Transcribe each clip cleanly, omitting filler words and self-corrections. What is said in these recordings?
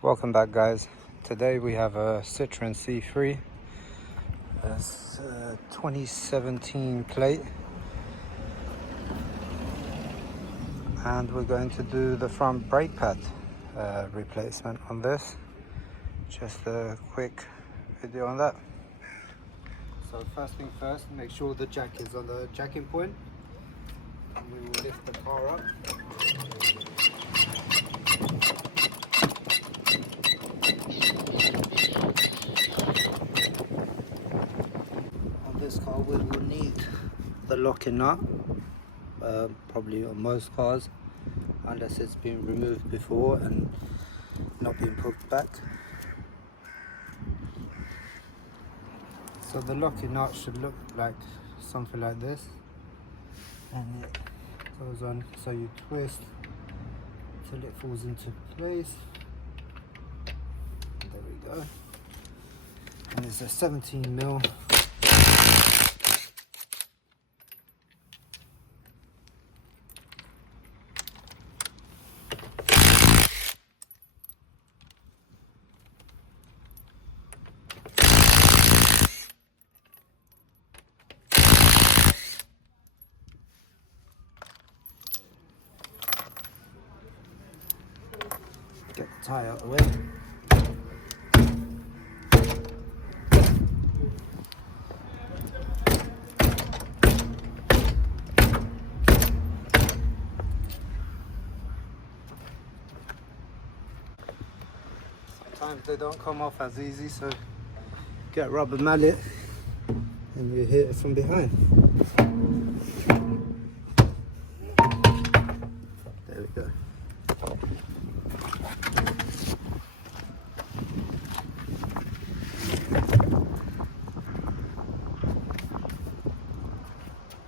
Welcome back, guys. Today we have a Citroen C3. It's a 2017 plate, and we're going to do the front brake pad replacement on this. Just a quick video on that. So first thing first, make sure the jack is on the jacking point, and we will lift the car up. This car we will need the locking nut, probably on most cars, unless it's been removed before and not been put back. So the locking nut should look like something like this, and it goes on, so you twist till it falls into place. There we go. And it's a 17mm. Get the tyre out of the way. Sometimes they don't come off as easy, so get a rubber mallet and you hit it from behind. There we go.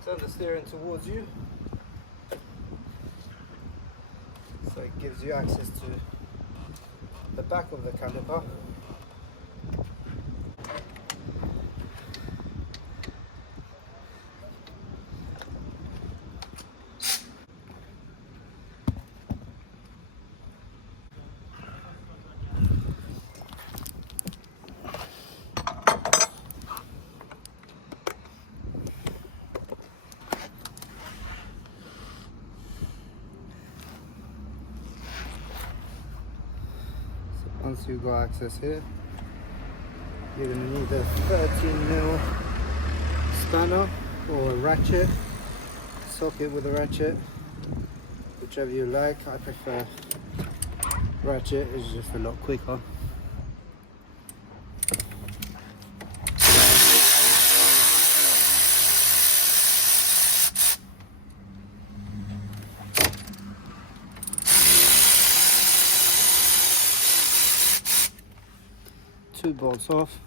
Turn the steering towards you, so it gives you access to the back of the caliper. Once you've got access here, you're going to need a 13mm spanner or a ratchet, socket with a ratchet, whichever you like. I prefer ratchet, it's just a lot quicker. Two bolts off.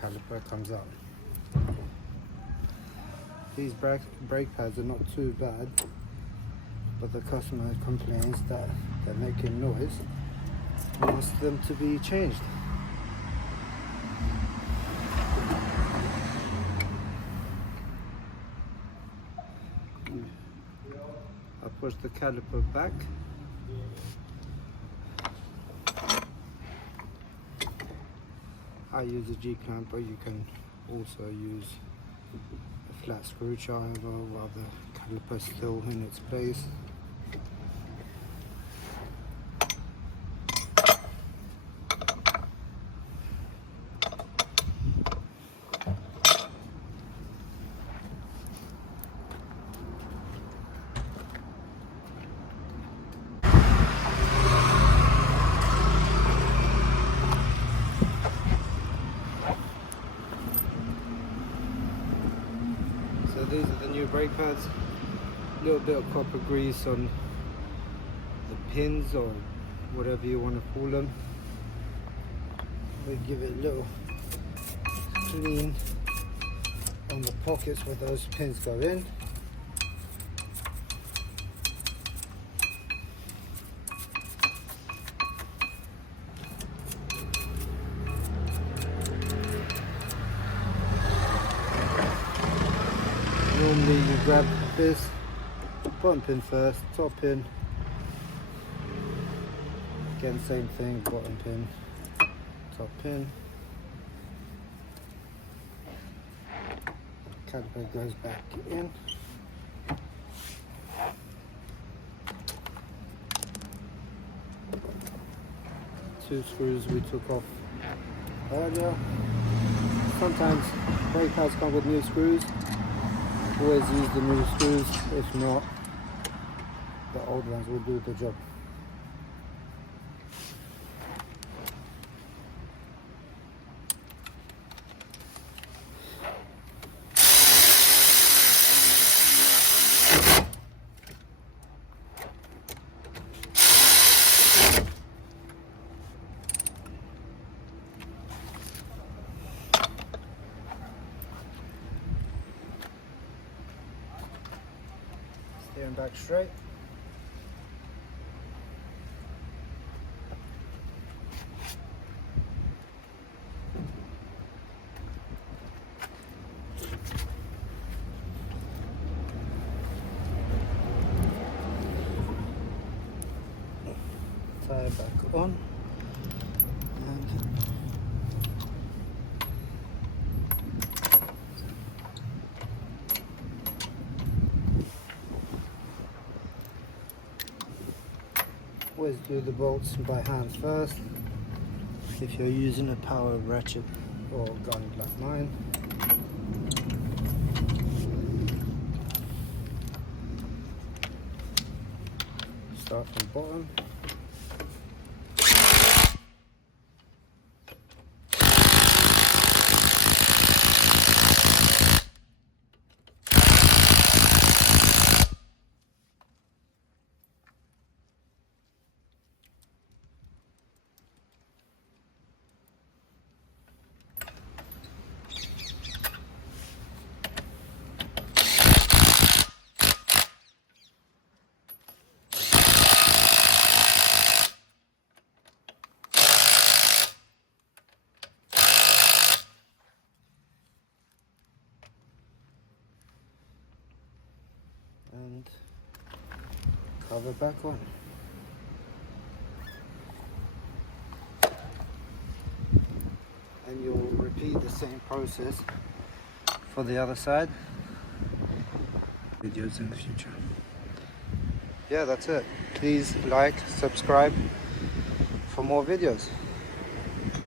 Caliper comes out. These brake pads are not too bad, but the customer complains that they're making noise and wants them to be changed. I push the caliper back. I use a G-clamp, but you can also use a flat screwdriver while the caliper is still in its place. So these are the new brake pads. A little bit of copper grease on the pins, or whatever you want to call them. We give it a little clean on the pockets where those pins go in. Normally you grab this bottom pin first, top pin. Again, same thing, bottom pin, top pin. Caliper goes back in. Two screws we took off earlier. Sometimes brake pads come with new screws. Always use the new screws. If not, the old ones will do the job. Steering back straight. Tire back on. And always do the bolts by hand first if you're using a power ratchet or gun like mine. Start from bottom. And cover back on. And you'll repeat the same process for the other side. Videos in the future. Yeah, that's it. Please like, subscribe for more videos.